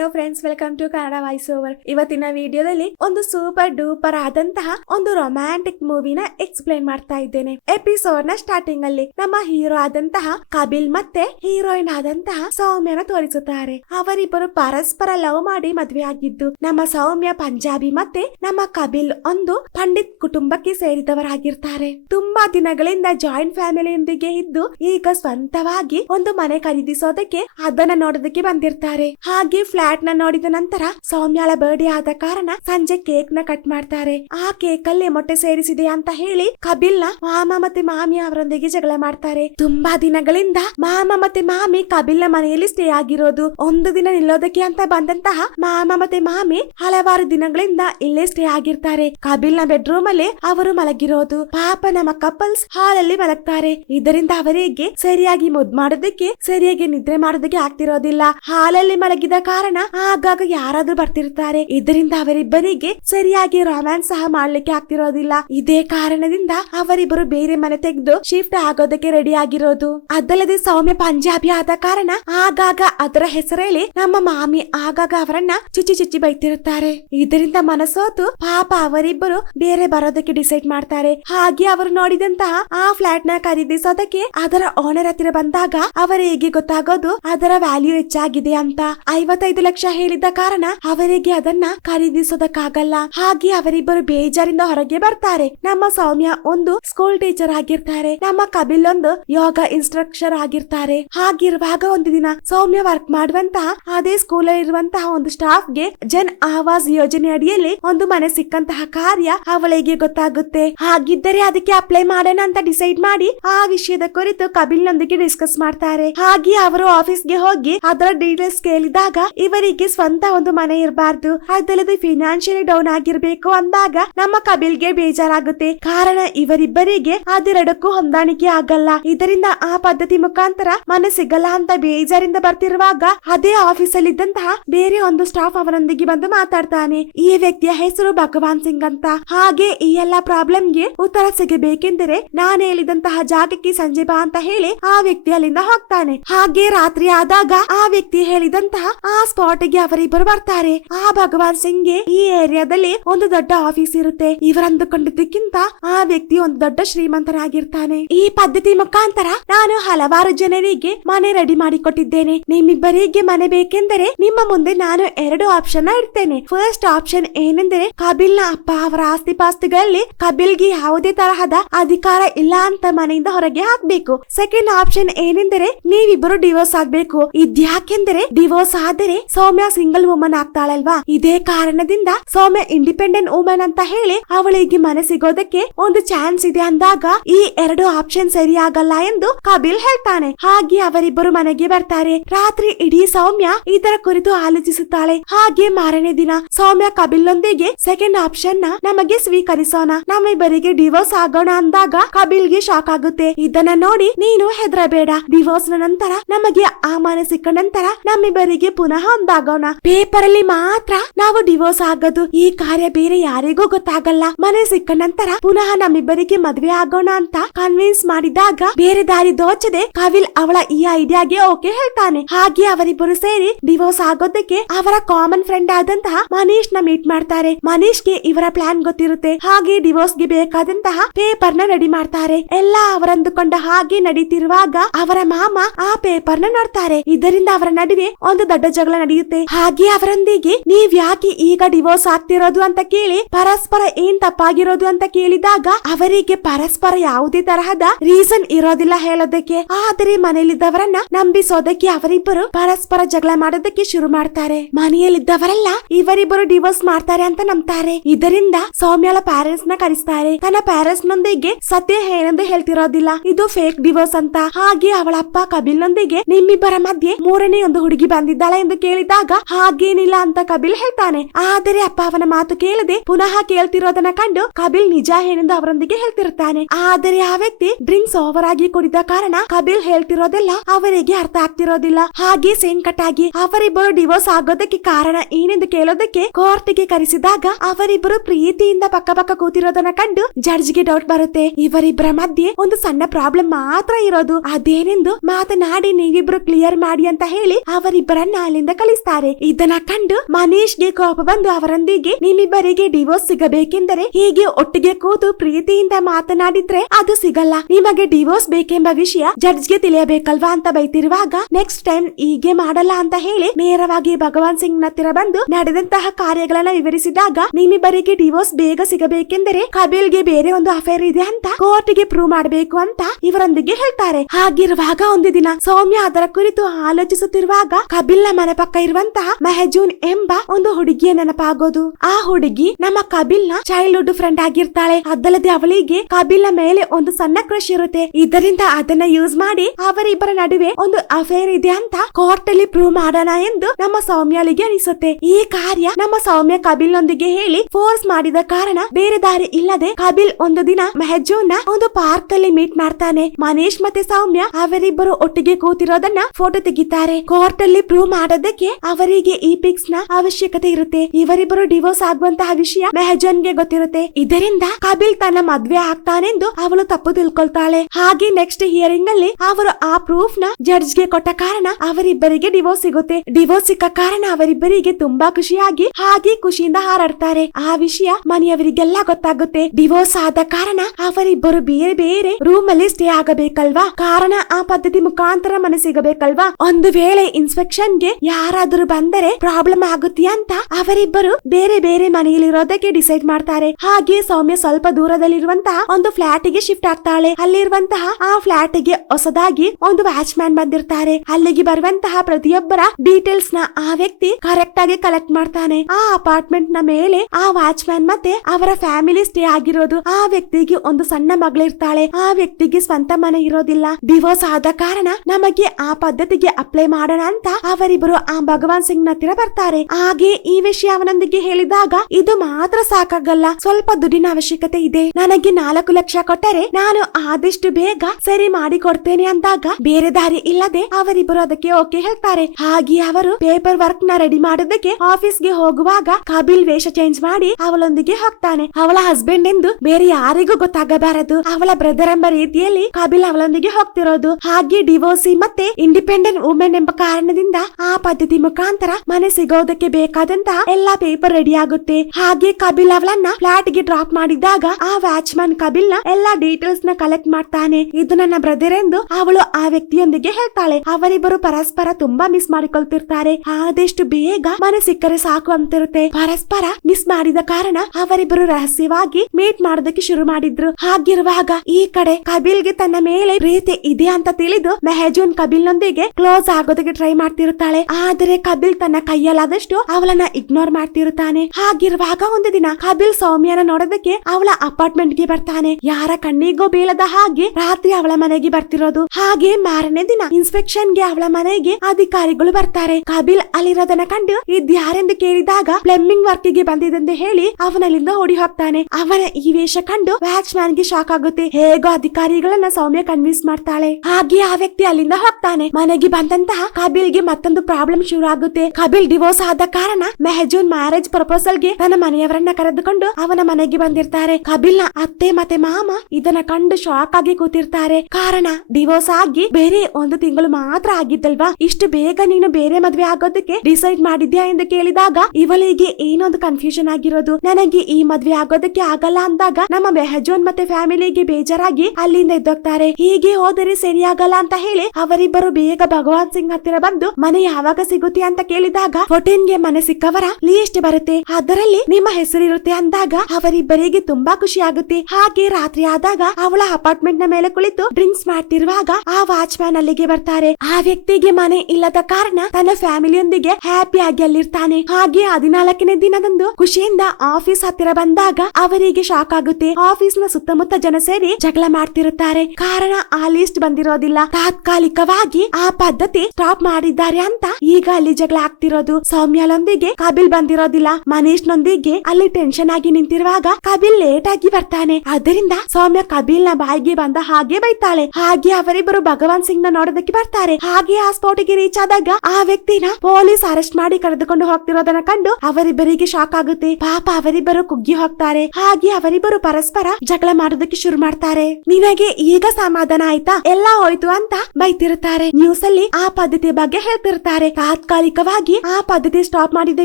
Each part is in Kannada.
Hello friends welcome to Kannada voice over ಇವತ್ತಿನ ವಿಡಿಯೋದಲ್ಲಿ ಒಂದು ಸೂಪರ್ ಡೂಪರ್ ಆದಂತಹ ಒಂದು ರೊಮ್ಯಾಂಟಿಕ್ ಮೂವಿನ ಎಕ್ಸ್ಪ್ಲೈನ್ ಮಾಡ್ತಾ ಇದ್ದೇನೆ. ಎಪಿಸೋಡ್ನ ಸ್ಟಾರ್ಟಿಂಗ್ ಅಲ್ಲಿ ನಮ್ಮ ಹೀರೋ ಆದಂತಹ ಕಬಿಲ್ ಮತ್ತೆ ಹೀರೋಯಿನ್ ಆದಂತಹ ಸೌಮ್ಯನ ತೋರಿಸುತ್ತಾರೆ. ಅವರಿಬ್ಬರು ಪರಸ್ಪರ ಲವ್ ಮಾಡಿ ಮದುವೆ ಆಗಿದ್ದು, ನಮ್ಮ ಸೌಮ್ಯ ಪಂಜಾಬಿ ಮತ್ತೆ ನಮ್ಮ ಕಬಿಲ್ ಒಂದು ಪಂಡಿತ್ ಕುಟುಂಬಕ್ಕೆ ಸೇರಿದವರಾಗಿರ್ತಾರೆ. ತುಂಬಾ ದಿನಗಳಿಂದ ಜಾಯಿಂಟ್ ಫ್ಯಾಮಿಲಿಯೊಂದಿಗೆ ಇದ್ದು, ಈಗ ಸ್ವಂತವಾಗಿ ಒಂದು ಮನೆ ಖರೀದಿಸೋದಕ್ಕೆ, ಅದನ್ನ ನೋಡೋದಕ್ಕೆ ಬಂದಿರ್ತಾರೆ. ಹಾಗೆ ಫ್ಲಾಟ್ ನ ನೋಡಿದ ನಂತರ ಸೌಮ್ಯಾಳ ಬರ್ಡೇ ಆದ ಕಾರಣ ಸಂಜೆ ಕೇಕ್ನ ಕಟ್ ಮಾಡ್ತಾರೆ. ಆ ಕೇಕ್ ಅಲ್ಲಿ ಮೊಟ್ಟೆ ಸೇರಿಸಿದೆ ಅಂತ ಹೇಳಿ ಕಬಿಲ್ನ ಮಾಮ ಮತ್ತೆ ಮಾಮಿ ಅವರೊಂದಿಗೆ ಜಗಳ ಮಾಡ್ತಾರೆ. ತುಂಬಾ ದಿನಗಳಿಂದ ಮಾಮ ಮತ್ತೆ ಮಾಮಿ ಕಬಿಲ್ನ ಮನೆಯಲ್ಲಿ ಸ್ಟೇ ಆಗಿರೋದು. ಒಂದು ದಿನ ನಿಲ್ಲೋದಕ್ಕೆ ಅಂತ ಬಂದಂತಹ ಮಾಮ ಮತ್ತೆ ಮಾಮಿ ಹಲವಾರು ದಿನಗಳಿಂದ ಇಲ್ಲೇ ಸ್ಟೇ ಆಗಿರ್ತಾರೆ. ಕಬಿಲ್ನ ಬೆಡ್ರೂಮ್ ಅಲ್ಲಿ ಅವರು ಮಲಗಿರೋದು. ಪಾಪ ನಮ್ಮ ಕಪಲ್ಸ್ ಹಾಲ್ ಅಲ್ಲಿ ಮಲಗ್ತಾರೆ. ಇದರಿಂದ ಅವರಿಗೆ ಸರಿಯಾಗಿ ಮುದ್ ಮಾಡೋದಕ್ಕೆ, ಸರಿಯಾಗಿ ನಿದ್ರೆ ಮಾಡೋದಕ್ಕೆ ಆಗ್ತಿರೋದಿಲ್ಲ. ಹಾಲಲ್ಲಿ ಮಲಗಿದ ಕಾರಣ ಆಗಾಗ ಯಾರಾದ್ರೂ ಬರ್ತಿರ್ತಾರೆ. ಇದರಿಂದ ಅವರಿಬ್ಬರಿಗೆ ಸರಿಯಾಗಿ ರೊಮ್ಯಾನ್ಸ್ ಸಹ ಮಾಡ್ಲಿಕ್ಕೆ ಆಗ್ತಿರೋದಿಲ್ಲ. ಇದೇ ಕಾರಣದಿಂದ ಅವರಿಬ್ಬರು ಬೇರೆ ಮನೆ ತೆಗೆದು ಶಿಫ್ಟ್ ಆಗೋದಕ್ಕೆ ರೆಡಿ ಆಗಿರೋದು. ಅದಲ್ಲದೆ ಸೌಮ್ಯ ಪಂಜಾಬಿ ಆದ ಕಾರಣ ಆಗಾಗ ಅದರ ಹೆಸರಲ್ಲಿ ನಮ್ಮ ಮಾಮಿ ಆಗಾಗ ಅವರನ್ನ ಚುಚ್ಚಿ ಚುಚ್ಚಿ ಬೈತಿರುತ್ತಾರೆ. ಇದರಿಂದ ಮನಸೋತು ಪಾಪ ಅವರಿಬ್ಬರು ಬೇರೆ ಬರೋದಕ್ಕೆ ಡಿಸೈಡ್ ಮಾಡ್ತಾರೆ. ಹಾಗೆ ಅವರು ನೋಡಿದಂತಹ ಆ ಫ್ಲಾಟ್ನ ಖರೀದಿಸೋದಕ್ಕೆ ಅದರ ಓನರ್ ಹತ್ತಿರ ಬಂದಾಗ ಹೇಗೆ ಗೊತ್ತಾಗೋದು? ಅದರ ವ್ಯಾಲ್ಯೂ ಹೆಚ್ಚಾಗಿದೆ ಅಂತ. ಐವತ್ತೈದು ಲಕ್ಷ ಹೇಳಿದ್ದ ಕಾರಣ ಅವರಿಗೆ ಅದನ್ನ ಖರೀದಿಸೋದಕ್ಕಾಗಲ್ಲ. ಹಾಗೆ ಅವರಿಬ್ಬರು ಬೇಜಾರಿಂದ ಹೊರಗೆ ಬರ್ತಾರೆ. ನಮ್ಮ ಸೌಮ್ಯ ಒಂದು ಸ್ಕೂಲ್ ಟೀಚರ್ ಆಗಿರ್ತಾರೆ. ನಮ್ಮ ಕಬಿಲ್ ಒಂದು ಯೋಗ ಇನ್ಸ್ಟ್ರಕ್ಟರ್ ಆಗಿರ್ತಾರೆ. ಹಾಗಿರುವಾಗ ಒಂದು ದಿನ ಸೌಮ್ಯ ವರ್ಕ್ ಮಾಡುವಂತಹ, ಅದೇ ಸ್ಕೂಲ್ ಅಲ್ಲಿ ಇರುವಂತಹ ಒಂದು ಸ್ಟಾಫ್ಗೆ ಜನ್ ಆವಾಸ್ ಯೋಜನೆ ಅಡಿಯಲ್ಲಿ ಒಂದು ಮನೆ ಸಿಕ್ಕಂತಹ ಕಾರ್ಯ ಅವಳಿಗೆ ಗೊತ್ತಾಗುತ್ತೆ. ಹಾಗಿದ್ದರೆ ಅದಕ್ಕೆ ಅಪ್ಲೈ ಮಾಡೋಣ ಅಂತ ಡಿಸೈಡ್ ಮಾಡಿ ಆ ವಿಷಯದ ಕುರಿತು ಕಬಿಲ್ ನೊಂದಿಗೆ ಡಿಸ್ಕಸ್ ಮಾಡ್ತಾರೆ. ಹಾಗೆ ಅವರು ಆಫೀಸ್ಗೆ ಹೋಗಿ ಅದರ ಡೀಟೇಲ್ಸ್ ಕೇಳಿದಾಗ ಇವರಿಗೆ ಸ್ವಂತ ಒಂದು ಮನೆ ಇರಬಾರ್ದು ಅದಲ್ಲದೆ ಫಿನಾನ್ಷಿಯಲಿ ಡೌನ್ ಆಗಿರ್ಬೇಕು ಅಂದಾಗ ನಮ್ಮ ಕಬಿಲ್ಗೆ ಬೇಜಾರಾಗುತ್ತೆ. ಕಾರಣ ಇವರಿಬ್ಬರಿಗೆ ಅದೆರಡಕ್ಕೂ ಹೊಂದಾಣಿಕೆ ಆಗಲ್ಲ. ಇದರಿಂದ ಆ ಪದ್ಧತಿ ಮುಖಾಂತರ ಮನೆ ಸಿಗಲ್ಲ ಅಂತ ಬೇಜಾರಿಂದ ಬರ್ತಿರುವಾಗ ಅದೇ ಆಫೀಸ್ ಅಲ್ಲಿ ಇದ್ದಂತಹ ಬೇರೆ ಒಂದು ಸ್ಟಾಫ್ ಅವನೊಂದಿಗೆ ಬಂದು ಮಾತಾಡ್ತಾನೆ. ಈ ವ್ಯಕ್ತಿಯ ಹೆಸರು ಭಗವಾನ್ ಸಿಂಗ್ ಅಂತ. ಹಾಗೆ ಈ ಎಲ್ಲಾ ಪ್ರಾಬ್ಲಮ್ಗೆ ಉತ್ತರ ಸಿಗಬೇಕೆಂದರೆ ನಾನು ಹೇಳಿದಂತಹ ಜಾಗಕ್ಕೆ ಸಂಜೆ ಬಾ ಅಂತ ಹೇಳಿ ಆ ವ್ಯಕ್ತಿ ಅಲ್ಲಿಂದ ಹೋಗ್ತಾನೆ. ಹಾಗೆ ರಾತ್ರಿ ಆದಾಗ ಆ ವ್ಯಕ್ತಿ ಹೇಳಿದಂತಹ ಆ ಗೆ ಅವರಿಬ್ಬರು ಬರ್ತಾರೆ ಆ ಭಗವಾನ್ ಸಿಂಗ್ಗೆ ಈ ಏರಿಯಾದಲ್ಲಿ ಒಂದು ದೊಡ್ಡ ಆಫೀಸ್ ಇರುತ್ತೆ. ಇವರಂದುಕೊಂಡಿದ್ದಕ್ಕಿಂತ ಆ ವ್ಯಕ್ತಿ ಒಂದು ದೊಡ್ಡ ಶ್ರೀಮಂತರಾಗಿರ್ತಾನೆ. ಈ ಪದ್ಧತಿ ಮುಖಾಂತರ ನಾನು ಹಲವಾರು ಜನರಿಗೆ ಮನೆ ರೆಡಿ ಮಾಡಿಕೊಟ್ಟಿದ್ದೇನೆ. ನಿಮ್ಮಿಬ್ಬರಿಗೆ ಮನೆ ಬೇಕೆಂದರೆ ನಿಮ್ಮ ಮುಂದೆ ನಾನು ಎರಡು ಆಪ್ಷನ್ ಇಡ್ತೇನೆ. ಫಸ್ಟ್ ಆಪ್ಷನ್ ಏನೆಂದರೆ ಕಬಿಲ್ನ ಅಪ್ಪ ಅವರ ಆಸ್ತಿ ಪಾಸ್ತಿಗಳಲ್ಲಿ ಕಬಿಲ್ಗೆ ಯಾವುದೇ ತರಹದ ಅಧಿಕಾರ ಇಲ್ಲ ಅಂತ ಮನೆಯಿಂದ ಹೊರಗೆ ಹಾಕ್ಬೇಕು. ಸೆಕೆಂಡ್ ಆಪ್ಷನ್ ಏನೆಂದರೆ ನೀವಿಬ್ಬರು ಡಿವೋರ್ಸ್ ಆಗ್ಬೇಕು. ಇದ್ಯಾಕೆಂದರೆ ಡಿವೋರ್ಸ್ ಆದರೆ ಸೌಮ್ಯ ಸಿಂಗಲ್ ವುಮನ್ ಆಗ್ತಾಳಲ್ವಾ? ಇದೇ ಕಾರಣದಿಂದ ಸೌಮ್ಯ ಇಂಡಿಪೆಂಡೆಂಟ್ ವುಮನ್ ಅಂತ ಹೇಳಿ ಅವಳಿಗೆ ಮನೆ ಸಿಗೋದಕ್ಕೆ ಒಂದು ಚಾನ್ಸ್ ಇದೆ ಅಂದಾಗ ಈ ಎರಡು ಆಪ್ಷನ್ ಸರಿಯಾಗಲ್ಲ ಎಂದು ಕಬಿಲ್ ಹೇಳ್ತಾನೆ. ಹಾಗೆ ಅವರಿಬ್ಬರು ಮನೆಗೆ ಬರ್ತಾರೆ. ರಾತ್ರಿ ಇಡೀ ಸೌಮ್ಯ ಇದರ ಕುರಿತು ಆಲೋಚಿಸುತ್ತಾಳೆ. ಹಾಗೆ ಮಾರನೇ ದಿನ ಸೌಮ್ಯ ಕಬಿಲ್ನೊಂದಿಗೆ ಸೆಕೆಂಡ್ ಆಪ್ಷನ್ನ ನಮಗೆ ಸ್ವೀಕರಿಸೋಣ. ನಮ್ಮಿಬ್ಬರಿಗೆ ಡಿವೋರ್ಸ್ ಆಗೋಣ ಅಂದಾಗ ಕಬಿಲ್ಗೆ ಶಾಕ್ ಆಗುತ್ತೆ. ಇದನ್ನ ನೋಡಿ ನೀನು ಹೆದರಬೇಡ. ಡಿವೋರ್ಸ್ ನಂತರ ನಮಗೆ ಆ ಮನೆ ಸಿಕ್ಕ ನಂತರ ನಮ್ಮಿಬ್ಬರಿಗೆ ಪುನಃ ಒಂದಾಗೋಣ ಪೇಪರ್ ಅಲ್ಲಿ ಮಾತ್ರ ನಾವು ಡಿವೋರ್ಸ್ ಆಗೋದು, ಈ ಕಾರ್ಯ ಬೇರೆ ಯಾರಿಗೂ ಗೊತ್ತಾಗಲ್ಲ. ಮನೆ ಸಿಕ್ಕ ನಂತರ ಪುನಃ ನಮ್ಮಿಬ್ಬರಿಗೆ ಮದ್ವೆ ಆಗೋಣ ಅಂತ ಕನ್ವಿನ್ಸ್ ಮಾಡಿದಾಗ ಬೇರೆ ದಾರಿ ದೋಚದೆ ಕವಿಲ್ ಅವಳ ಈ ಐಡಿಯಾಗೆ ಓಕೆ ಹೇಳ್ತಾನೆ. ಹಾಗೆ ಅವರಿಬ್ಬರು ಸೇರಿ ಡಿವೋರ್ಸ್ ಆಗೋದಕ್ಕೆ ಅವರ ಕಾಮನ್ ಫ್ರೆಂಡ್ ಆದಂತಹ ಮನೀಶ್ನ ಮೀಟ್ ಮಾಡ್ತಾರೆ. ಮನೀಶ್ಗೆ ಇವರ ಪ್ಲಾನ್ ಗೊತ್ತಿರುತ್ತೆ. ಹಾಗೆ ಡಿವೋರ್ಸ್ಗೆ ಬೇಕಾದಂತಹ ಪೇಪರ್ನ ರೆಡಿ ಮಾಡ್ತಾರೆ. ಎಲ್ಲಾ ಅವರಂದುಕೊಂಡ ಹಾಗೆ ನಡೀತಿರುವಾಗ ಅವರ ಮಾಮ ಆ ಪೇಪರ್ನ ನೋಡ್ತಾರೆ. ಇದರಿಂದ ಅವರ ನಡುವೆ ಒಂದು ದೊಡ್ಡ ಜಗಳ ನಡೆಯುತ್ತೆ. ಹಾಗೆ ಅವರೊಂದಿಗೆ ನೀವ್ ಯಾಕೆ ಈಗ ಡಿವೋರ್ಸ್ ಆಗ್ತಿರೋದು ಅಂತ ಕೇಳಿ ಪರಸ್ಪರ ಏನ್ ತಪ್ಪಾಗಿರೋದು ಅಂತ ಕೇಳಿದಾಗ ಅವರಿಗೆ ಪರಸ್ಪರ ಯಾವುದೇ ತರಹದ ರೀಸನ್ ಇರೋದಿಲ್ಲ ಹೇಳೋದಕ್ಕೆ. ಆದರೆ ಮನೆಯಲ್ಲಿದ್ದವರನ್ನ ನಂಬಿಸೋದಕ್ಕೆ ಅವರಿಬ್ಬರು ಪರಸ್ಪರ ಜಗಳ ಮಾಡೋದಕ್ಕೆ ಶುರು ಮಾಡ್ತಾರೆ. ಮನೆಯಲ್ಲಿದ್ದವರೆಲ್ಲ ಇವರಿಬ್ಬರು ಡಿವೋರ್ಸ್ ಮಾಡ್ತಾರೆ ಅಂತ ನಂಬ್ತಾರೆ. ಇದರಿಂದ ಸೌಮ್ಯಳ ಪ್ಯಾರೆಂಟ್ಸ್ನ ಕರೆಸ್ತಾರೆ. ತನ್ನ ಪ್ಯಾರೆಂಟ್ಸ್ ನೊಂದಿಗೆ ಸತ್ಯ ಏನೆಂದು ಹೇಳ್ತಿರೋದಿಲ್ಲ. ಇದು ಫೇಕ್ ಡಿವೋರ್ಸ್ ಅಂತ. ಹಾಗೆ ಅವಳ ಅಪ್ಪ ಕಬಿಲ್ ನೊಂದಿಗೆ ನಿಮ್ಮಿಬ್ಬರ ಮಧ್ಯೆ ಮೂರನೇ ಒಂದು ಹುಡುಗಿ ಬಂದಿದ್ದಾಳೆ ಎಂದು ಕೇಳಿದಾಗ ಹಾಗೇನಿಲ್ಲ ಅಂತ ಕಬಿಲ್ ಹೇಳ್ತಾನೆ. ಆದರೆ ಅಪ್ಪ ಅವನ ಮಾತು ಕೇಳದೆ ಪುನಃ ಕೇಳ್ತಿರೋದನ್ನ ಕಂಡು ಕಬಿಲ್ ನಿಜ ಏನೆಂದು ಅವರೊಂದಿಗೆ ಹೇಳ್ತಿರುತ್ತಾನೆ. ಆದರೆ ಆ ವ್ಯಕ್ತಿ ಡ್ರಿಂಕ್ಸ್ ಓವರ್ ಆಗಿ ಕುಡಿದ ಕಾರಣ ಕಬಿಲ್ ಹೇಳ್ತಿರೋದೆಲ್ಲ ಅವರಿಗೆ ಅರ್ಥ ಆಗ್ತಿರೋದಿಲ್ಲ. ಹಾಗೆ ಸೇನ್ ಕಟ್ ಆಗಿ ಅವರಿಬ್ಬರು ಡಿವೋರ್ಸ್ ಆಗೋದಕ್ಕೆ ಕಾರಣ ಏನೆಂದು ಕೇಳೋದಕ್ಕೆ ಕೋರ್ಟ್ಗೆ ಕರೆಸಿದಾಗ ಅವರಿಬ್ಬರು ಪ್ರೀತಿಯಿಂದ ಪಕ್ಕ ಪಕ್ಕ ಕೂತಿರೋದನ್ನ ಕಂಡು ಜಡ್ಜ್ಗೆ ಡೌಟ್ ಬರುತ್ತೆ. ಇವರಿಬ್ಬರ ಮಧ್ಯೆ ಒಂದು ಸಣ್ಣ ಪ್ರಾಬ್ಲಮ್ ಮಾತ್ರ ಇರೋದು. ಅದೇನೆಂದು ಮಾತನಾಡಿ ನೀವಿಬ್ರು ಕ್ಲಿಯರ್ ಮಾಡಿ ಅಂತ ಹೇಳಿ ಅವರಿಬ್ಬರನ್ನ ಅಲ್ಲಿಂದ ಕಳಿಸ್ತಾರೆ. ಕಳಿಸ್ತಾರೆ ಇದನ್ನ ಕಂಡು ಮನೀಶ್ಗೆ ಕೋಪ ಬಂದು ಅವರೊಂದಿಗೆ ನಿಮ್ಮಿಬ್ಬರಿಗೆ ಡಿವೋರ್ಸ್ ಸಿಗಬೇಕೆಂದರೆ ಹೀಗೆ ಒಟ್ಟಿಗೆ ಕೂತು ಪ್ರೀತಿಯಿಂದ ಮಾತನಾಡಿದ್ರೆ ಅದು ಸಿಗಲ್ಲ. ನಿಮಗೆ ಡಿವೋರ್ಸ್ ಬೇಕೆಂಬ ವಿಷಯ ಜಡ್ಜ್ಗೆ ತಿಳಿಯಬೇಕಲ್ವಾ ಅಂತ ಬೈತಿರುವಾಗ ನೆಕ್ಸ್ಟ್ ಟೈಮ್ ಹೀಗೆ ಮಾಡಲ್ಲ ಅಂತ ಹೇಳಿ ನೇರವಾಗಿ ಭಗವಾನ್ ಸಿಂಗ್ ಹತ್ತಿರ ಬಂದು ನಡೆದಂತಹ ಕಾರ್ಯಗಳನ್ನ ವಿವರಿಸಿದಾಗ ನಿಮ್ಮಿಬ್ಬರಿಗೆ ಡಿವೋರ್ಸ್ ಬೇಗ ಸಿಗಬೇಕೆಂದರೆ ಕಪಿಲ್ಗೆ ಬೇರೆ ಒಂದು ಅಫೇರ್ ಇದೆ ಅಂತ ಕೋರ್ಟ್ಗೆ ಪ್ರೂವ್ ಮಾಡಬೇಕು ಅಂತ ಇವರೊಂದಿಗೆ ಹೇಳ್ತಾರೆ. ಹಾಗಿರುವಾಗ ಒಂದು ದಿನ ಸೌಮ್ಯ ಅದರ ಕುರಿತು ಆಲೋಚಿಸುತ್ತಿರುವಾಗ ಕಪಿಲ್ನ ಮನೆ ಪಕ್ಕ ಇರುವಂತಹ ಮೆಹಜೂನ್ ಎಂಬ ಒಂದು ಹುಡುಗಿಯ ನೆನಪಾಗೋದು. ಆ ಹುಡುಗಿ ನಮ್ಮ ಕಬಿಲ್ನ ಚೈಲ್ಡ್ಹುಡ್ ಫ್ರೆಂಡ್ ಆಗಿರ್ತಾಳೆ. ಅದಲ್ಲದೆ ಅವಳಿಗೆ ಕಪಿಲ್ನ ಮೇಲೆ ಒಂದು ಸಣ್ಣ ಕ್ರಶ್ ಇರುತ್ತೆ. ಇದರಿಂದ ಅದನ್ನ ಯೂಸ್ ಮಾಡಿ ಅವರಿಬ್ಬರ ನಡುವೆ ಒಂದು ಅಫೇರ್ ಇದೆ ಅಂತ ಕೋರ್ಟ್ ಅಲ್ಲಿ ಪ್ರೂವ್ ಮಾಡೋಣ ಎಂದು ನಮ್ಮ ಸೌಮ್ಯಳಿಗೆ ಅನಿಸುತ್ತೆ. ಈ ಕಾರ್ಯ ನಮ್ಮ ಸೌಮ್ಯ ಕಬಿಲ್ ನೊಂದಿಗೆ ಹೇಳಿ ಫೋರ್ಸ್ ಮಾಡಿದ ಕಾರಣ ಬೇರೆ ದಾರಿ ಇಲ್ಲದೆ ಕಬಿಲ್ ಒಂದು ದಿನ ಮೆಹಜೂನ್ನ ಒಂದು ಪಾರ್ಕ್ ಅಲ್ಲಿ ಮೀಟ್ ಮಾಡ್ತಾನೆ. ಮನೀಶ್ ಮತ್ತೆ ಸೌಮ್ಯ ಅವರಿಬ್ಬರು ಒಟ್ಟಿಗೆ ಕೂತಿರೋದನ್ನ ಫೋಟೋ ತೆಗಿತಾರೆ. ಕೋರ್ಟ್ ಅಲ್ಲಿ ಪ್ರೂವ್ ಮಾಡೋದಕ್ಕೆ ಅವರಿಗೆ ಈ ಪಿಕ್ಸ್ನ ಅವಶ್ಯಕತೆ ಇರುತ್ತೆ. ಇವರಿಬ್ಬರು ಡಿವೋರ್ಸ್ ಆಗುವಂತಹ ವಿಷಯ ಮೆಹಜನ್ಗೆ ಗೊತ್ತಿರುತ್ತೆ. ಇದರಿಂದ ಕಬಿಲ್ ತನ್ನ ಮದ್ವೆ ಆಗ್ತಾನೆಂದು ಅವಳು ತಪ್ಪು ತಿಳ್ಕೊಳ್ತಾಳೆ. ಹಾಗೆ ನೆಕ್ಸ್ಟ್ ಹಿಯರಿಂಗ್ ಅಲ್ಲಿ ಅವರು ಆ ಪ್ರೂಫ್ನ ಜಡ್ಜ್ಗೆ ಕೊಟ್ಟ ಕಾರಣ ಅವರಿಬ್ಬರಿಗೆ ಡಿವೋರ್ಸ್ ಸಿಗುತ್ತೆ. ಡಿವೋರ್ಸ್ ಸಿಕ್ಕ ಕಾರಣ ಅವರಿಬ್ಬರಿಗೆ ತುಂಬಾ ಖುಷಿಯಾಗಿ ಹಾಗೆ ಖುಷಿಯಿಂದ ಹಾರಾಡ್ತಾರೆ. ಆ ವಿಷಯ ಮನೆಯವರಿಗೆಲ್ಲ ಗೊತ್ತಾಗುತ್ತೆ. ಡಿವೋರ್ಸ್ ಆದ ಕಾರಣ ಅವರಿಬ್ಬರು ಬೇರೆ ಬೇರೆ ರೂಮ್ ಅಲ್ಲಿ ಸ್ಟೇ ಆಗಬೇಕಲ್ವಾ? ಕಾರಣ ಆ ಪದ್ಧತಿ ಮುಖಾಂತರ ಮನೆ ಸಿಗಬೇಕಲ್ವಾ ಒಂದು ವೇಳೆ ಇನ್ಸ್ಪೆಕ್ಷನ್ಗೆ ಯಾರಾದ್ರೂ ಬಂದರೆ ಪ್ರಾಬ್ಲಮ್ ಆಗುತ್ತೆ ಅಂತ ಅವರಿಬ್ಬರು ಬೇರೆ ಬೇರೆ ಮನೆಯಲ್ಲಿರೋದಕ್ಕೆ ಡಿಸೈಡ್ ಮಾಡ್ತಾರೆ. ಹಾಗೆ ಸೌಮ್ಯ ಸ್ವಲ್ಪ ದೂರದಲ್ಲಿರುವಂತಹ ಒಂದು ಫ್ಲಾಟ್ಗೆ ಶಿಫ್ಟ್ ಆಗ್ತಾಳೆ. ಅಲ್ಲಿರುವಂತಹ ಆ ಫ್ಲಾಟ್ಗೆ ಹೊಸದಾಗಿ ಒಂದು ವಾಚ್ ಮ್ಯಾನ್ ಬಂದಿರ್ತಾರೆ. ಅಲ್ಲಿಗೆ ಬರುವಂತಹ ಪ್ರತಿಯೊಬ್ಬರ ಡೀಟೇಲ್ಸ್ನ ಆ ವ್ಯಕ್ತಿ ಕರೆಕ್ಟ್ ಆಗಿ ಕಲೆಕ್ಟ್ ಮಾಡ್ತಾನೆ. ಆ ಅಪಾರ್ಟ್ಮೆಂಟ್ನ ಮೇಲೆ ಆ ವಾಚ್ ಮ್ಯಾನ್ ಮತ್ತೆ ಅವರ ಫ್ಯಾಮಿಲಿ ಸ್ಟೇ ಆಗಿರೋದು. ಆ ವ್ಯಕ್ತಿಗೆ ಒಂದು ಸಣ್ಣ ಮಗಳಿರ್ತಾಳೆ. ಆ ವ್ಯಕ್ತಿಗೆ ಸ್ವಂತ ಮನೆ ಇರೋದಿಲ್ಲ. ಡಿವೋರ್ಸ್ ಆದ ಕಾರಣ ನಮಗೆ ಆ ಪದ್ಧತಿಗೆ ಅಪ್ಲೈ ಮಾಡೋಣ ಅಂತ ಅವರಿಬ್ಬರು ಆ ಭಗವಾನ್ ಸಿಂಗ್ ಹತ್ತಿರ ಬರ್ತಾರೆ. ಹಾಗೆ ಈ ವಿಷಯ ಅವನೊಂದಿಗೆ ಹೇಳಿದಾಗ ಇದು ಮಾತ್ರ ಸಾಕಾಗಲ್ಲ. ಸ್ವಲ್ಪ ದುಡ್ಡಿನ ಅವಶ್ಯಕತೆ ಇದೆ. ನನಗೆ ನಾಲ್ಕು ಲಕ್ಷ ಕೊಟ್ಟರೆ ನಾನು ಆದಷ್ಟು ಬೇಗ ಸರಿ ಮಾಡಿ ಕೊಡ್ತೇನೆ ಅಂದಾಗ ಬೇರೆ ದಾರಿ ಇಲ್ಲದೆ ಅವರಿಬ್ಬರು ಅದಕ್ಕೆ ಓಕೆ ಹೇಳ್ತಾರೆ. ಹಾಗೆ ಅವರು ಪೇಪರ್ ವರ್ಕ್ನ ರೆಡಿ ಮಾಡೋದಕ್ಕೆ ಆಫೀಸ್ಗೆ ಹೋಗುವಾಗ ಕಬಿಲ್ ವೇಷ ಚೇಂಜ್ ಮಾಡಿ ಅವಳೊಂದಿಗೆ ಹೋಗ್ತಾನೆ. ಅವಳ ಹಸ್ಬೆಂಡ್ ಎಂದು ಬೇರೆ ಯಾರಿಗೂ ಗೊತ್ತಾಗಬಾರದು. ಅವಳ ಬ್ರದರ್ ಎಂಬ ರೀತಿಯಲ್ಲಿ ಕಬಿಲ್ ಅವಳೊಂದಿಗೆ ಹೋಗ್ತಿರೋದು. ಹಾಗೆ ಡಿವೋರ್ಸಿ ಮತ್ತೆ ಇಂಡಿಪೆಂಡೆಂಟ್ ವುಮೆನ್ ಎಂಬ ಕಾರಣದಿಂದ ಆ ಪದ್ಧತಿ ಮುಖಾಂತರ ಮನೆ ಸಿಗೋದಕ್ಕೆ ಬೇಕಾದಂತ ಎಲ್ಲಾ ಪೇಪರ್ ರೆಡಿ ಆಗುತ್ತೆ. ಹಾಗೆ ಕಬಿಲ್ ಅವಳನ್ನ ಫ್ಲಾಟ್ಗೆ ಡ್ರಾಪ್ ಮಾಡಿದಾಗ ಆ ವ್ಯಾಚ್ ಮ್ಯಾನ್ ಕಬಿಲ್ನ ಎಲ್ಲಾ ಡೀಟೇಲ್ಸ್ನ ಕಲೆಕ್ಟ್ ಮಾಡ್ತಾನೆ. ಇದು ನನ್ನ ಬ್ರದರ್ ಎಂದು ಅವಳು ಆ ವ್ಯಕ್ತಿಯೊಂದಿಗೆ ಹೇಳ್ತಾಳೆ. ಅವರಿಬ್ಬರು ಪರಸ್ಪರ ತುಂಬಾ ಮಿಸ್ ಮಾಡಿಕೊಳ್ತಿರ್ತಾರೆ. ಆದಷ್ಟು ಬೇಗ ಮನೆ ಸಿಕ್ಕರೆ ಸಾಕು ಅಂತಿರುತ್ತೆ. ಪರಸ್ಪರ ಮಿಸ್ ಮಾಡಿದ ಕಾರಣ ಅವರಿಬ್ಬರು ರಹಸ್ಯವಾಗಿ ಮೀಟ್ ಮಾಡೋದಕ್ಕೆ ಶುರು ಮಾಡಿದ್ರು. ಹಾಗಿರುವಾಗ ಈ ಕಡೆ ಕಬಿಲ್ಗೆ ತನ್ನ ಮೇಲೆ ಪ್ರೀತಿ ಇದೆ ಅಂತ ತಿಳಿದು ಮೆಹಜೂನ್ ಕಬಿಲ್ ನೊಂದಿಗೆ ಕ್ಲೋಸ್ ಆಗೋದಕ್ಕೆ ಟ್ರೈ ಮಾಡ್ತಿರುತ್ತಾಳೆ ಆದರೆ ಕಬಿಲ್ ತನ್ನ ಕೈಯಲ್ಲಾದಷ್ಟು ಅವಳನ್ನ ಇಗ್ನೋರ್ ಮಾಡ್ತಿರುತ್ತಾನೆ. ಹಾಗಿರುವಾಗ ಒಂದು ದಿನ ಕಬಿಲ್ ಸೌಮ್ಯನ ನೋಡೋದಕ್ಕೆ ಅವಳ ಅಪಾರ್ಟ್ಮೆಂಟ್ಗೆ ಬರ್ತಾನೆ. ಯಾರ ಕಣ್ಣಿಗೂ ಬೀಳದ ಹಾಗೆ ರಾತ್ರಿ ಅವಳ ಮನೆಗೆ ಬರ್ತಿರೋದು. ಹಾಗೆ ಮಾರನೇ ದಿನ ಇನ್ಸ್ಪೆಕ್ಷನ್ಗೆ ಅವಳ ಮನೆಗೆ ಅಧಿಕಾರಿಗಳು ಬರ್ತಾರೆ. ಕಬಿಲ್ ಅಲ್ಲಿರೋದನ್ನ ಕಂಡು ಇದ್ಯಾರೆಂದು ಕೇಳಿದಾಗ ಪ್ಲಂಬಿಂಗ್ ವರ್ಕ್ಗೆ ಬಂದಿದೆ ಹೇಳಿ ಅವನಲ್ಲಿಂದ ಓಡಿ ಹೋಗ್ತಾನೆ. ಅವನ ಈ ವೇಷ ಕಂಡು ವ್ಯಾಚ್ ಮ್ಯಾನ್ಗೆ ಶಾಕ್ ಆಗುತ್ತೆ. ಹೇಗೋ ಅಧಿಕಾರಿಗಳನ್ನ ಸೌಮ್ಯ ಕನ್ವಿನ್ಸ್ ಮಾಡ್ತಾಳೆ. ಹಾಗೆ ಆ ವ್ಯಕ್ತಿ ಅಲ್ಲಿಂದ ಹೋಗ್ತಾನೆ. ಮನೆಗೆ ಬಂದಂತಹ ಕಬಿಲ್ಗೆ ಮತ್ತೊಂದು ಪ್ರಾಬ್ಲಮ್ ಶುರು ಆಗುತ್ತೆ ಕಬಿಲ್ ಡಿವೋರ್ಸ್ ಆದ ಕಾರಣ ಮೆಹಜೂನ್ ಮ್ಯಾರೇಜ್ ಪ್ರಪೋಸಲ್ಗೆ ತನ್ನ ಮನೆಯವರನ್ನ ಕರೆದುಕೊಂಡು ಅವನ ಮನೆಗೆ ಬಂದಿರ್ತಾರೆ. ಕಬಿಲ್ನ ಅತ್ತೆ ಮತ್ತೆ ಮಾಮ ಇದನ್ನ ಕಂಡು ಶಾಕ್ ಆಗಿ ಕೂತಿರ್ತಾರೆ. ಕಾರಣ ಡಿವೋರ್ಸ್ ಆಗಿ ಬೇರೆ ಒಂದು ತಿಂಗಳು ಮಾತ್ರ ಆಗಿದ್ದಲ್ವಾ? ಇಷ್ಟು ಬೇಗ ನೀನು ಬೇರೆ ಮದ್ವೆ ಆಗೋದಕ್ಕೆ ಡಿಸೈಡ್ ಮಾಡಿದ್ಯಾ ಎಂದು ಕೇಳಿದಾಗ ಇವಳಿಗೆ ಏನೊಂದು ಕನ್ಫ್ಯೂಷನ್ ಆಗಿರೋದು? ನನಗೆ ಈ ಮದ್ವೆ ಆಗೋದಕ್ಕೆ ಆಗಲ್ಲ ಅಂದಾಗ ನಮ್ಮ ಮೆಹಜೂನ್ ಮತ್ತೆ ಫ್ಯಾಮಿಲಿಗೆ ಬೇಜಾರಾಗಿ ಅಲ್ಲಿಂದ ಎದ್ದೋಗ್ತಾರೆ. ಹೀಗೆ ಹೋದರೆ ಸರಿಯಾಗಲ್ಲ ಅಂತ ಹೇಳಿ ಅವರಿಬ್ಬರು ಬೇಗ ಭಗವಾನ್ ಸಿಂಗ್ ಹತ್ತಿರ ಬಂದು ಮನೆ ಯಾವಾಗ ಸಿಗುತ್ತೆ ಅಂತ ಕೇಳಿದಾಗ ಫೋರ್ಟೀನ್ ಮನೆ ಸಿಕ್ಕವರ ಲೀಸ್ಟ್ ಬರುತ್ತೆ. ಅದರಲ್ಲಿ ನಿಮ್ಮ ಹೆಸರಿರುತ್ತೆ ಅಂದಾಗ ಅವರಿಬ್ಬರಿಗೆ ತುಂಬಾ ಖುಷಿ ಆಗುತ್ತೆ. ಹಾಗೆ ರಾತ್ರಿ ಆದಾಗ ಅವಳ ಅಪಾರ್ಟ್ಮೆಂಟ್ನ ಮೇಲೆ ಕುಳಿತು ಡ್ರಿಂಕ್ಸ್ ಮಾಡ್ತಿರುವಾಗ ಆ ವಾಚ್ ಮ್ಯಾನ್ ಅಲ್ಲಿಗೆ ಬರ್ತಾರೆ. ಆ ವ್ಯಕ್ತಿಗೆ ಮನೆ ಇಲ್ಲದ ಕಾರಣ ತನ್ನ ಫ್ಯಾಮಿಲಿಯೊಂದಿಗೆ ಹ್ಯಾಪಿ ಆಗಿ ಅಲ್ಲಿರ್ತಾನೆ. ಹಾಗೆ ಹದಿನಾಲ್ಕನೇ ದಿನದಂದು ಖುಷಿಯಿಂದ ಆಫೀಸ್ ಹತ್ತಿರ ಬಂದಾಗ ಅವರಿಗೆ ಶಾಕ್ ಆಗುತ್ತೆ. ಆಫೀಸ್ನ ಸುತ್ತಮುತ್ತ ಜನ ಸೇರಿ ಜಗಳ ಮಾಡ್ತಿರುತ್ತಾರೆ. ಕಾರಣ ಆ ಲಿಸ್ಟ್ ಬಂದಿರೋದಿಲ್ಲ. ತಾತ್ಕಾಲಿಕವಾಗಿ ಆ ಪದ್ಧತಿ ಸ್ಟಾಪ್ ಮಾಡಿದ್ದಾರೆ ಅಂತ ಈಗ ಅಲ್ಲಿ ಜಗಳ ಆಗ್ತಿರೋದು. ಸೌಮ್ಯಲೊಂದಿಗೆ ಕಬಿಲ್ ಬಂದಿರೋದಿಲ್ಲ. ಮನೀಶ್ ನೊಂದಿಗೆ ಅಲ್ಲಿ ಟೆನ್ಷನ್ ಆಗಿ ನಿಂತಿರುವಾಗ ಕಬಿಲ್ ಲೇಟ್ ಆಗಿ ಬರ್ತಾನೆ. ಅದರಿಂದ ಸೌಮ್ಯ ಕಬಿಲ್ನ ಬಾಯಿಗೆ ಬಂದ ಹಾಗೆ ಬೈತಾಳೆ. ಹಾಗೆ ಅವರಿಬ್ಬರು ಭಗವಾನ್ ಸಿಂಗ್ನ ನೋಡೋದಕ್ಕೆ ಬರ್ತಾರೆ. ಹಾಗೆ ಆ ಸ್ಪಾಟಿಗೆ ರೀಚ್ ಆದಾಗ ಆ ವ್ಯಕ್ತಿನ ಪೊಲೀಸ್ ಅರೆಸ್ಟ್ ಮಾಡಿ ಕರೆದುಕೊಂಡು ಹೋಗ್ತಿರೋದನ್ನ ಕಂಡು ಅವರಿಬ್ಬರಿಗೆ ಶಾಕ್ ಆಗುತ್ತೆ. ಪಾಪ ಅವರಿಬ್ಬರು ಕುಗ್ಗಿ ಹೋಗ್ತಾರೆ. ಹಾಗೆ ಅವರಿಬ್ಬರು ಪರಸ್ಪರ ಜಗಳ ಮಾಡೋದಕ್ಕೆ ಶುರು ಮಾಡ್ತಾರೆ. ನಿನಗೆ ಈಗ ಸಮಾಧಾನ ಆಯ್ತಾ? ಎಲ್ಲ ಹೋಯ್ತು ಅಂತ ಬೈತಿರುತ್ತಾರೆ. ನ್ಯೂಸ್ ಅಲ್ಲಿ ಆ ಪದ್ಧತಿ ಬಗ್ಗೆ ಹೇಳ್ತಿರ್ತಾರೆ ತಾತ್ಕಾಲಿಕವಾಗಿ ಆ ಪದ್ಧತಿ ಸ್ಟಾಪ್ ಮಾಡಿದ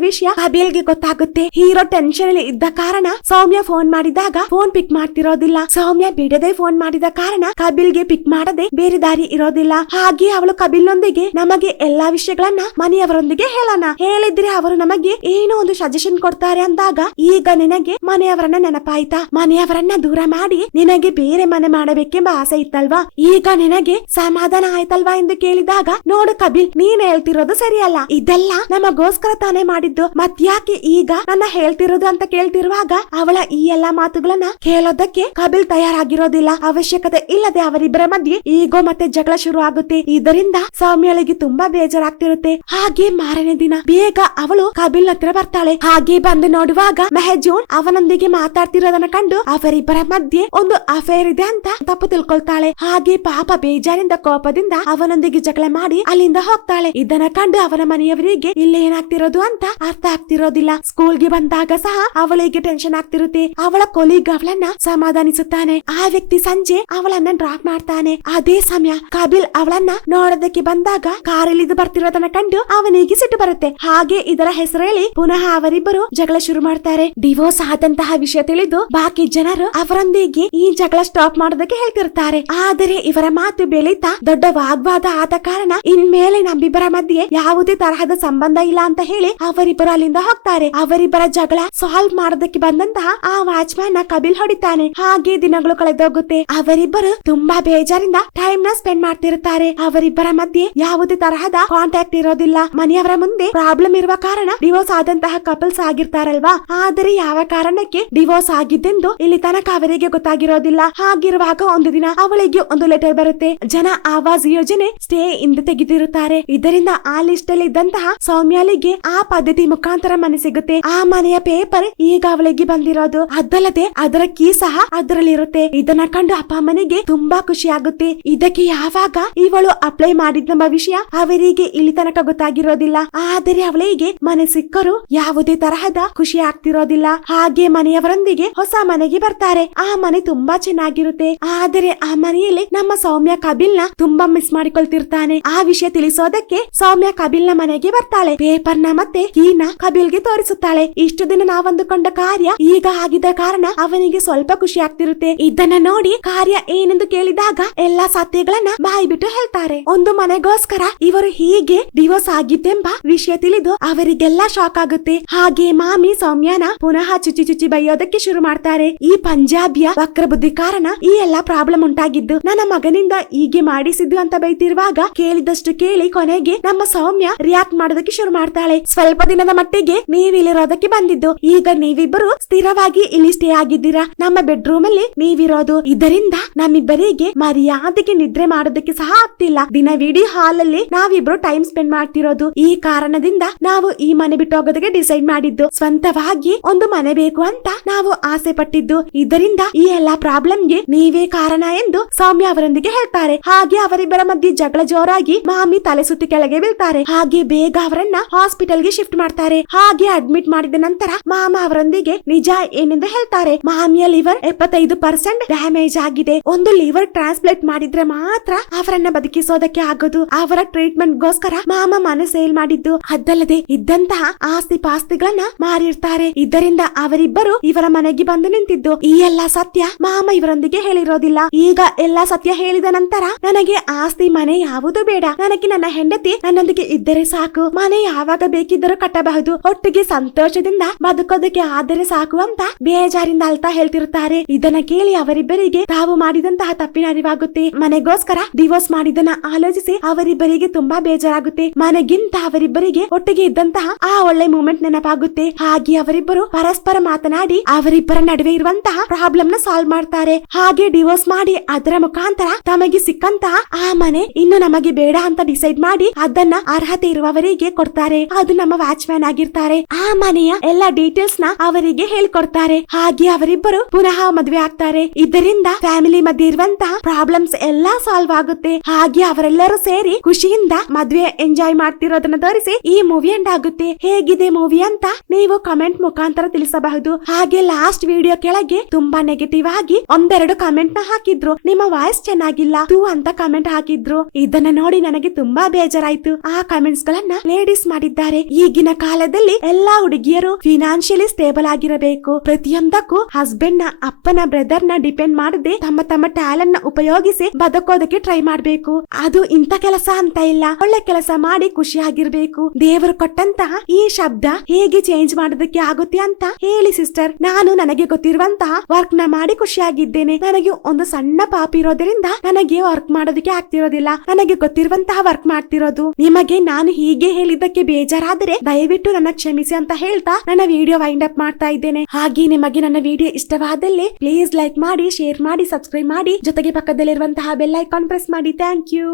ವಿಷಯ. ಕಬಿಲ್ಗೆ ಗೊತ್ತಾಗುತ್ತೆ. ಹೀರೋ ಟೆನ್ಷನ್ ಅಲ್ಲಿ ಇದ್ದ ಕಾರಣ ಸೌಮ್ಯ ಫೋನ್ ಮಾಡಿದಾಗ ಫೋನ್ ಪಿಕ್ ಮಾಡ್ತಿರೋದಿಲ್ಲ. ಸೌಮ್ಯ ಬಿಡದೆ ಫೋನ್ ಮಾಡಿದ ಕಾರಣ ಕಬಿಲ್ಗೆ ಪಿಕ್ ಮಾಡದೆ ಬೇರೆ ದಾರಿ ಇರೋದಿಲ್ಲ. ಹಾಗೆ ಅವಳು ಕಬಿಲ್ನೊಂದಿಗೆ ನಮಗೆ ಎಲ್ಲಾ ವಿಷಯಗಳನ್ನ ಮನೆಯವರೊಂದಿಗೆ ಹೇಳೋಣ. ಹೇಳಿದ್ರೆ ಅವರು ನಮಗೆ ಏನೋ ಒಂದು ಸಜೆಷನ್ ಕೊಡ್ತಾರೆ ಅಂದಾಗ ಈಗ ನಿನಗೆ ಮನೆಯವರನ್ನ ನೆನಪಾಯ್ತಾ? ಮನೆಯವರನ್ನ ದೂರ ಮಾಡಿ ನಿನಗೆ ಬೇರೆ ಮನೆ ಮಾಡಬೇಕೆಂಬ ಆಸೆ ಇತ್ತಲ್ವಾ? ಈಗ ನಿನಗೆ ಸಮಾಧಾನ ಆಯ್ತಲ್ವಾ ಎಂದು ಕೇಳಿದಾಗ ನೋಡು ಕಬಿಲ್ ನೀನ್ ಹೇಳ್ತಿರೋದು ಸರಿಯಲ್ಲ ಇದೆಲ್ಲ ನಮಗೋಸ್ಕರ ತಾನೇ ಮಾಡಿದ್ದು. ಮತ್ಯಾಕೆ ಈಗ ನನ್ನ ಹೇಳ್ತಿರೋದು ಅಂತ ಕೇಳ್ತಿರುವಾಗ ಅವಳ ಈ ಎಲ್ಲಾ ಮಾತುಗಳನ್ನ ಕೇಳೋದಕ್ಕೆ ಕಬಿಲ್ ತಯಾರಾಗಿರೋದಿಲ್ಲ. ಅವಶ್ಯಕತೆ ಇಲ್ಲದೆ ಅವರಿಬ್ಬರ ಮಧ್ಯೆ ಈಗೋ ಮತ್ತೆ ಜಗಳ ಶುರು ಆಗುತ್ತೆ. ಇದರಿಂದ ಸೌಮ್ಯಳಿಗೆ ತುಂಬಾ ಬೇಜಾರಾಗ್ತಿರುತ್ತೆ. ಹಾಗೆ ಮಾರನೇ ದಿನ ಬೇಗ ಅವಳು ಕಬಿಲ್ ಹತ್ರ ಬರ್ತಾಳೆ. ಹಾಗೆ ಬಂದು ನೋಡುವಾಗ ಮೆಹಜೂನ್ ಅವನೊಂದಿಗೆ ಮಾತಾಡ್ತಿರೋದನ್ನ ಕಂಡು ಅವರಿಬ್ಬರ ಮಧ್ಯೆ ಒಂದು ಅಫೇರ್ ಇದೆ ಅಂತ ತಪ್ಪು ತಿಳ್ಕೊಳ್ತಾಳೆ. ಹಾಗೆ ಪಾಪ ಬೇಜಾರಿಂದ ಕೋಪದಿಂದ ಅವನೊಂದಿಗೆ ಜಗಳ ಮಾಡಿ ಅಲ್ಲಿಂದ ಹೋಗ್ತಾಳೆ. ಇದನ್ನ ಕಂಡು ಅವನ ಮನೆಯವರಿಗೆ ಇಲ್ಲಿ ಏನಾಗ್ತಿರೋದು ಅಂತ ಅರ್ಥ ಆಗ್ತಿರೋದಿಲ್ಲ. ಸ್ಕೂಲ್ಗೆ ಬಂದಾಗ ಸಹ ಅವಳಿಗೆ ಟೆನ್ಷನ್ ಆಗ್ತಿರುತ್ತೆ. ಅವಳ ಕೊಲೀಗ್ ಅವಳನ್ನ ಸಮಾಧಾನಿಸುತ್ತಾನೆ. ಆ ವ್ಯಕ್ತಿ ಸಂಜೆ ಅವಳನ್ನ ಡ್ರಾಪ್ ಮಾಡ್ತಾನೆ. ಅದೇ ಸಮಯ ಕಬಿಲ್ ಅವಳನ್ನ ನೋಡೋದಕ್ಕೆ ಬಂದಾಗ ಕಾರಿಳಿದು ಬರ್ತಿರೋದನ್ನ ಕಂಡು ಅವನಿಗೆ ಸಿಟ್ಟು ಬರುತ್ತೆ. ಹಾಗೆ ಇದರ ಹೆಸರೇಳಿ ಪುನಃ ಅವರಿಬ್ಬರು ಜಗಳ ಶುರು ಮಾಡ್ತಾರೆ. ಡಿವೋರ್ಸ್ ಆದಂತಹ ವಿಷಯ ತಿಳಿದು ಬಾಕಿ ಜನರು ಅವರೊಂದಿಗೆ ಈ ಜಗಳ ಸ್ಟಾಪ್ ಮಾಡೋದಕ್ಕೆ ಹೇಳ್ತಿರ್ತಾರೆ. ಆದರೆ ಇವರ ಮಾತು ಬೆಳೀತಾ ದೊಡ್ಡ ವಾಗ್ವಾದ ಆದ ಕಾರಣ ಇನ್ಮೇಲೆ ನಮ್ಮಿಬ್ಬರ ಮಧ್ಯೆ ಯಾವುದೇ ತರಹದ ಸಂಬಂಧ ಇಲ್ಲ ಅಂತ ಹೇಳಿ ಅವರಿಬ್ಬರು ಅಲ್ಲಿಂದ ಹೋಗ್ತಾರೆ. ಅವರಿಬ್ಬರ ಜಗಳ ಸಾಲ್ವ್ ಮಾಡೋದಕ್ಕೆ ಬಂದಂತಹ ಆ ವಾಚ್ಮ್ಯಾನ್ನ ಕಬಿಲ್ ಹೊಡಿತಾನೆ. ಹಾಗೆ ದಿನಗಳು ಕಳೆದೋಗುತ್ತೆ. ಅವರಿಬ್ಬರು ತುಂಬಾ ಬೇಜಾರಿಂದ ಟೈಮ್ನ ಸ್ಪೆಂಡ್ ಮಾಡ್ತಿರುತ್ತಾರೆ ಅವರಿಬ್ಬರ ಮಧ್ಯೆ ಯಾವುದೇ ತರಹದ ಕಾಂಟ್ಯಾಕ್ಟ್ ಇರೋದಿಲ್ಲ. ಮನೆಯವರ ಮುಂದೆ ಪ್ರಾಬ್ಲಮ್ ಇರುವ ಕಾರಣ ಡಿವೋರ್ಸ್ ಆದಂತಹ ಕಪಲ್ಸ್ ಆಗಿರ್ತಾರಲ್ವಾ? ಆದರೆ ಯಾವ ಕಾರಣಕ್ಕೆ ಡಿವೋರ್ಸ್ ಆಗಿದ್ದೆಂದು ಇಲ್ಲಿ ತನಕ ಅವರಿಗೆ ಗೊತ್ತಾಗಿರೋದಿಲ್ಲ. ಹಾಗಿರುವಾಗ ಒಂದು ದಿನ ಅವಳಿಗೆ ಒಂದು ಲೆಟರ್ ಬರುತ್ತೆ. ಜನ ಆವಾಸ್ ಯೋಜನೆ ಸ್ಟೇ ಇಂದ ತೆಗೆದಿರುತ್ತಾರೆ. ಇದರಿಂದ ಆ ಅಲ್ಲಿ ಇದ್ದಂತಹ ಸೌಮ್ಯಾಲಿಗೆ ಆ ಪದ್ಧತಿ ಮುಖಾಂತರ ಮನೆ ಸಿಗುತ್ತೆ. ಆ ಮನೆಯ ಪೇಪರ್ ಈಗ ಅವಳಿಗೆ ಬಂದಿರೋದು. ಅದಲ್ಲದೆ ಅದರ ಕೀ ಸಹ ಅದರಲ್ಲಿರುತ್ತೆ. ಇದನ್ನ ಕಂಡು ಅಪ್ಪ ಮನೆಗೆ ತುಂಬಾ ಖುಷಿ ಆಗುತ್ತೆ. ಇದಕ್ಕೆ ಯಾವಾಗ ಇವಳು ಅಪ್ಲೈ ಮಾಡಿದ್ದೆಂಬ ವಿಷಯ ಅವರಿಗೆ ಇಲ್ಲಿ ತನಕ ಗೊತ್ತಾಗಿರೋದಿಲ್ಲ. ಆದರೆ ಅವಳಿಗೆ ಮನೆ ಸಿಕ್ಕರು ಯಾವುದೇ ತರಹದ ಖುಷಿ ಆಗ್ತಿರೋದಿಲ್ಲ. ಹಾಗೆ ಮನೆಯವರೊಂದಿಗೆ ಹೊಸ ಮನೆಗೆ ಬರ್ತಾರೆ. ಆ ಮನೆ ತುಂಬಾ ಚೆನ್ನಾಗಿರುತ್ತೆ. ಆದರೆ ಆ ಮನೆಯಲ್ಲಿ ನಮ್ಮ ಸೌಮ್ಯ ಕಬಿಲ್ನ ತುಂಬಾ ಮಿಸ್ ಮಾಡಿಕೊಳ್ತಿರ್ತಾನೆ. ಆ ವಿಷಯ ತಿಳಿಸೋದಕ್ಕೆ ಸೌಮ್ಯ ಕಬಿಲ್ ನ ಮನೆಗೆ ಬರ್ತಾಳೆ. ಪೇಪರ್ನ ಮತ್ತೆ ಕೀನ ಕಬಿಲ್ಗೆ ತೋರಿಸುತ್ತಾಳೆ. ಇಷ್ಟು ದಿನ ನಾವಂದುಕೊಂಡ ಕಾರ್ಯ ಈಗ ಆಗಿದ ಕಾರಣ ಅವನಿಗೆ ಸ್ವಲ್ಪ ಖುಷಿ ಆಗ್ತಿರುತ್ತೆ. ಇದನ್ನ ನೋಡಿ ಕಾರ್ಯ ಏನೆಂದು ಕೇಳಿದಾಗ ಎಲ್ಲಾ ಸತ್ಯಗಳನ್ನ ಬಾಯಿ ಬಿಟ್ಟು ಹೇಳ್ತಾರೆ. ಒಂದು ಮನೆಗೋಸ್ಕರ ಇವರು ಹೀಗೆ ಡಿವೋರ್ಸ್ ಆಗಿದ್ದೆಂಬ ವಿಷಯ ತಿಳಿದು ಅವರಿಗೆಲ್ಲ ಶಾಕ್ ಆಗುತ್ತೆ. ಹಾಗೆ ಮಾಮಿ ಸೌಮ್ಯನ ಪುನಃ ಚುಚಿ ಚುಚಿ ಬೈಯೋದಕ್ಕೆ ಶುರು ಮಾಡ್ತಾರೆ. ಈ ಪಂಜಾಬಿಯ ವಕ್ರ ಬುದ್ಧಿ ಕಾರಣ ಈ ಎಲ್ಲಾ ಪ್ರಾಬ್ಲಮ್ ಉಂಟಾಗಿದ್ದು, ನನ್ನ ಮಗನಿಂದ ಹೀಗೆ ಮಾಡಿಸಿದ್ದು ಅಂತ ಬೈತಿರುವಾಗ ಕೇಳಿದಷ್ಟು ಕೇಳಿ ಕೊನೆಗೆ ನಮ್ಮ ಸೌಮ್ಯ ರಿಯಾಕ್ಟ್ ಮಾಡೋದಕ್ಕೆ ಶುರು ಮಾಡ್ತಾಳೆ. ಸ್ವಲ್ಪ ದಿನದ ಮಟ್ಟಿಗೆ ನೀವ್ ಇಲ್ಲಿರೋದಕ್ಕೆ ಬಂದಿದ್ದು. ಈಗ ನೀವಿಬ್ಬರು ಸ್ಥಿರವಾಗಿ ಇಲ್ಲಿ ಸ್ಟೇ ಆಗಿದ್ದೀರಾ? ನಮ್ಮ ಬೆಡ್ರೂಮ್ ಅಲ್ಲಿ ನೀವಿರೋದು. ಇದರಿಂದ ನಮ್ಮಿಬ್ಬರಿಗೆ ಮರ್ಯಾದೆಗೆ ನಿದ್ರೆ ಮಾಡೋದಕ್ಕೆ ಸಹ ಆಗ್ತಿಲ್ಲ. ದಿನವಿಡೀ ಹಾಲ್ ಅಲ್ಲಿ ನಾವಿಬ್ರು ಟೈಮ್ ಸ್ಪೆಂಡ್ ಮಾಡ್ತಿರೋದು. ಈ ಕಾರಣದಿಂದ ನಾವು ಈ ಮನೆ ಬಿಟ್ಟು ಹೋಗೋದಕ್ಕೆ ಡಿಸೈಡ್ ಮಾಡಿದ್ದು. ಸ್ವಂತವಾಗಿ ಒಂದು ಮನೆ ಬೇಕು ಅಂತ ನಾವು ಆಸೆ ಪಟ್ಟಿದ್ದು. ಇದರಿಂದ ಈ ಎಲ್ಲಾ ಪ್ರಾಬ್ಲಮ್ಗೆ ನೀವೇ ಕಾರಣ ಎಂದು ಸೌಮ್ಯ ಅವರೊಂದಿಗೆ ಹೇಳ್ತಾರೆ. ಹಾಗೆ ಅವರಿಬ್ಬರ ಮಧ್ಯೆ ಜಗಳ ಜೋರಾಗಿ ಮಾಮಿ ತಲೆ ಸುತ್ತಿ ಕೆಳಗೆ ಬೀಳ್ತಾರೆ. ಹಾಗೆ ಬೇಗ ಅವರನ್ನ ಹಾಸ್ಪಿಟಲ್ಗೆ ಶಿಫ್ಟ್ ಮಾಡ್ತಾರೆ. ಹಾಗೆ ಅಡ್ಮಿಟ್ ಮಾಡಿದ ನಂತರ ಮಾಮ ಅವರೊಂದಿಗೆ ನಿಜ ಏನೆಂದು ಹೇಳ್ತಾರೆ. ಮಾಮಿಯ ಲಿವರ್ ಎಪ್ಪತ್ತೈದು ಪರ್ಸೆಂಟ್ ಡ್ಯಾಮೇಜ್ ಆಗಿದೆ. ಒಂದು ಲಿವರ್ ಟ್ರಾನ್ಸ್ಪ್ಲೇಟ್ ಮಾಡಿದ್ರೆ ಮಾತ್ರ ಅವರನ್ನ ಬದುಕಿಸೋದಕ್ಕೆ ಆಗೋದು. ಅವರ ಟ್ರೀಟ್ಮೆಂಟ್ ಗೋಸ್ಕರ ಮಾಮ ಮನೆ ಸೇಲ್ ಮಾಡಿದ್ದು. ಅದಲ್ಲದೆ ಇದ್ದಂತಹ ಆಸ್ತಿ ಪಾಸ್ತಿಗಳನ್ನ ಮಾರಿರ್ತಾರೆ. ಇದರಿಂದ ಅವರಿಬ್ಬರು ಇವರ ಮನೆಗೆ ಬಂದು ನಿಂತಿದ್ದು. ಈ ಎಲ್ಲಾ ಸತ್ಯ ಮಾಮ ಇವರೊಂದಿಗೆ ಹೇಳಿರೋದಿಲ್ಲ. ಈಗ ಎಲ್ಲಾ ಸತ್ಯ ಹೇಳಿದ ನಂತರ ನನಗೆ ಆಸ್ತಿ ಮನೆ ಯಾವುದು ಬೇಡ. ನನಗೆ ನನ್ನ ಹೆಂಡತಿ ನನ್ನೊಂದಿಗೆ ಇದ್ದರೆ ಸಾಕು. ಮನೆ ಯಾವಾಗ ಬೇಕಿದ್ದರೂ ಕಟ್ಟಬಹುದು. ಒಟ್ಟಿಗೆ ಸಂತೋಷದಿಂದ ಬದುಕೋದಕ್ಕೆ ಆದರೆ ಸಾಕು ಅಂತ ಬೇಜಾರಿಂದ ಅಳ್ತಾ ಹೇಳ್ತಿರುತ್ತಾರೆ. ಇದನ್ನ ಕೇಳಿ ಅವರಿಬ್ಬರಿಗೆ ತಾವು ಮಾಡಿದಂತಹ ತಪ್ಪಿನ ಅರಿವಾಗುತ್ತೆ. ಮನೆಗೋಸ್ಕರ ಡಿವೋರ್ಸ್ ಮಾಡಿದನ್ನ ಆಲೋಚಿಸಿ ಅವರಿಬ್ಬರಿಗೆ ತುಂಬಾ ಬೇಜಾರಾಗುತ್ತೆ. ಮನೆಗಿಂತ ಅವರಿಬ್ಬರಿಗೆ ಒಟ್ಟಿಗೆ ಇದ್ದಂತಹ ಆ ಒಳ್ಳೆ ಮೂಮೆಂಟ್ ನೆನಪಾಗುತ್ತೆ. ಹಾಗೆ ಅವರಿಬ್ಬರು ಪರಸ್ಪರ ಮಾತನಾಡಿ ಅವರಿಬ್ಬರ ನಡುವೆ ಇರುವಂತಹ ಪ್ರಾಬ್ಲಮ್ನ ಸಾಲ್ವ್ ಮಾಡ್ತಾರೆ. ಹಾಗೆ ಡಿವೋರ್ಸ್ ಮಾಡಿ ಅದರ ಮುಖಾಂತರ ತಮಗೆ ಸಿಕ್ಕಂತಹ ಆ ಮನೆ ಇನ್ನು ನಮಗೆ ಬೇಡ ಅಂತ ಡಿಸೈಡ್ ಮಾಡಿ ಅದನ್ನ ಅರ್ಹತೆ ಇರುವವರಿಗೆ ಕೊಡ್ತಾರೆ. ಅದು ನಮ್ಮ ವಾಚ್ಮ್ಯಾನ್ ಆಗಿರ್ತಾರೆ. ಆ ಮನೆಯ ಎಲ್ಲಾ ಡೀಟೇಲ್ಸ್ನ ಅವರಿಗೆ ಹೇಳಿಕೊಡ್ತಾರೆ. ಹಾಗೆ ಅವರಿಬ್ಬರು ಪುನಃ ಮದುವೆ ಆಗ್ತಾರೆ. ಇದರಿಂದ ಫ್ಯಾಮಿಲಿ ಮಧ್ಯೆ ಇರುವಂತಹ ಪ್ರಾಬ್ಲಮ್ಸ್ ಎಲ್ಲಾ ಸಾಲ್ವ್ ಆಗುತ್ತೆ. ಹಾಗೆ ಅವರೆಲ್ಲರೂ ಸೇರಿ ಖುಷಿಯಿಂದ ಮದುವೆ ಎಂಜಾಯ್ ಮಾಡ್ತಿರೋದನ್ನ ತೋರಿಸಿ ಈ ಮೂವಿ ಎಂಡ್ ಆಗುತ್ತೆ. ಹೇಗಿದೆ ಮೂವಿ ಅಂತ ನೀವು ಕಮೆಂಟ್ ಮುಖಾಂತರ ತಿಳಿಸಬಹುದು. ಹಾಗೆ ಲಾಸ್ಟ್ ವಿಡಿಯೋ ಕೆಳಗೆ ತುಂಬಾ ನೆಗೆಟಿವ್ ಆಗಿ ಒಂದೆರಡು ಕಮೆಂಟ್ನ ಹಾಕಿದ್ರು. ನಿಮ್ಮ ವಾಯ್ಸ್ ಚೆನ್ನಾಗಿಲ್ಲ. ತೂ ಅಂತ ಕಮೆಂಟ್ ಹಾಕಿದ್ರು. ಇದನ್ನ ನೋಡಿ ನನಗೆ ತುಂಬಾ ಬೇಜಾರಾಯ್ತು. ಆ ಕಮೆಂಟ್ ಕಾಮೆಂಟ್ಸ್ ಗಳನ್ನ ಲೇಡೀಸ್ ಮಾಡಿದ್ದಾರೆ. ಈಗಿನ ಕಾಲದಲ್ಲಿ ಎಲ್ಲಾ ಹುಡುಗಿಯರು ಫಿನಾನ್ಷಿಯಲಿ ಸ್ಟೇಬಲ್ ಆಗಿರಬೇಕು. ಪ್ರತಿಯೊಂದಕ್ಕೂ ಹಸ್ಬೆಂಡ್ನ, ಅಪ್ಪನ ಬ್ರದರ್ನ ಡಿಪೆಂಡ್ ಮಾಡದೆ ತಮ್ಮ ತಮ್ಮ ಟ್ಯಾಲೆಂಟ್ನ ಉಪಯೋಗಿಸಿ ಬದುಕೋದಕ್ಕೆ ಟ್ರೈ ಮಾಡ್ಬೇಕು. ಅದು ಇಂತ ಕೆಲಸ ಅಂತ ಇಲ್ಲ. ಒಳ್ಳೆ ಕೆಲಸ ಮಾಡಿ ಖುಷಿಯಾಗಿರ್ಬೇಕು ದೇವರು ಕೊಟ್ಟಂತಹ ಈ ಶಬ್ದ ಹೇಗೆ ಚೇಂಜ್ ಮಾಡೋದಕ್ಕೆ ಆಗುತ್ತೆ ಅಂತ ಹೇಳಿ ಸಿಸ್ಟರ್ ನಾನು ನನಗೆ ಗೊತ್ತಿರುವಂತಹ ವರ್ಕ್ನ ಮಾಡಿ ಖುಷಿಯಾಗಿದ್ದೇನೆ ನನಗೆ ಒಂದು ಸಣ್ಣ ಪಾಪ ಇರೋದ್ರಿಂದ ನನಗೆ ವರ್ಕ್ ಮಾಡೋದಕ್ಕೆ ಆಗ್ತಿರೋದಿಲ್ಲ. ನನಗೆ ಗೊತ್ತಿರುವಂತಹ ವರ್ಕ್ ಮಾಡ್ತಿರೋದು. ನಿಮಗೆ ನಾನು ಹೀಗೆ ಹೇಳಿದ್ದಕ್ಕೆ ಬೇಜಾರಾದರೆ ದಯವಿಟ್ಟು ನನ್ನ ಕ್ಷಮಿಸಿ ಅಂತ ಹೇಳ್ತಾ ನನ್ನ ವಿಡಿಯೋ ವೈಂಡ್ ಅಪ್ ಮಾಡ್ತಾ ಇದ್ದೇನೆ. ಹಾಗೆ ನಿಮಗೆ ನನ್ನ ವಿಡಿಯೋ ಇಷ್ಟವಾದಲ್ಲಿ ಪ್ಲೀಸ್ ಲೈಕ್ ಮಾಡಿ ಶೇರ್ ಮಾಡಿ ಸಬ್ಸ್ಕ್ರೈಬ್ ಮಾಡಿ. ಜೊತೆಗೆ ಪಕ್ಕದಲ್ಲಿರುವಂತಹ ಬೆಲ್ ಐಕಾನ್ ಪ್ರೆಸ್ ಮಾಡಿ. Thank you